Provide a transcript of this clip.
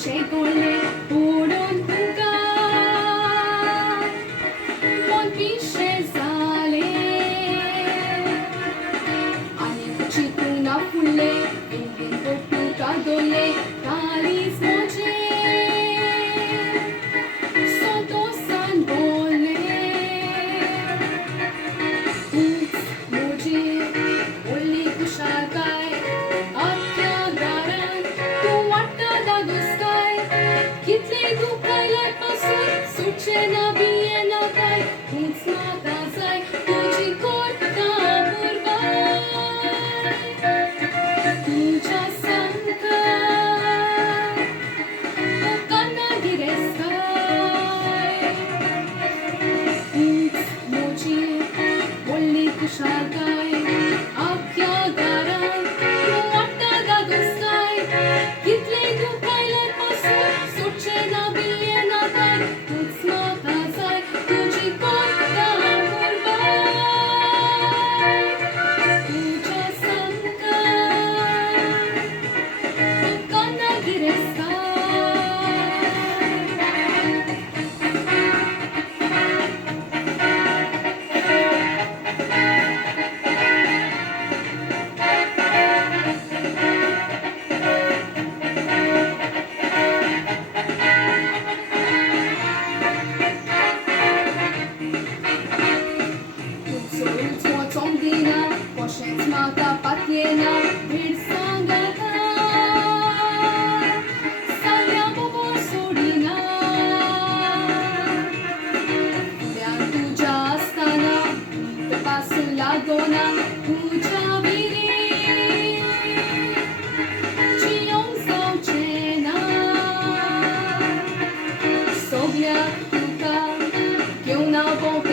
Szegole uron tuga Mon pisze zale Ani kuchitu na fulle Indin kotu kadole Kalis moje Soto san bole Uts moje Oli kushagai Atya garan Tu watta da duskai Kitle dukailai pasun Suche na biye na kai Uts mata zai Tuji korta burbai Tuja sanka Ukana gireskai Uts moji Oli kushagai Atya garan Tu watta da duskai Kitle dukailai pasun Suche na biye na kai Uts mata zai Tuji korta burbai Tuja sanka Ukana gireskai Dina, poșeți mata patiena, bir sangata, salia bobo sorina. Lean tuja astana, pe pasul la dona, tuja viri, cion sau cena. Sobia tuca, che una boca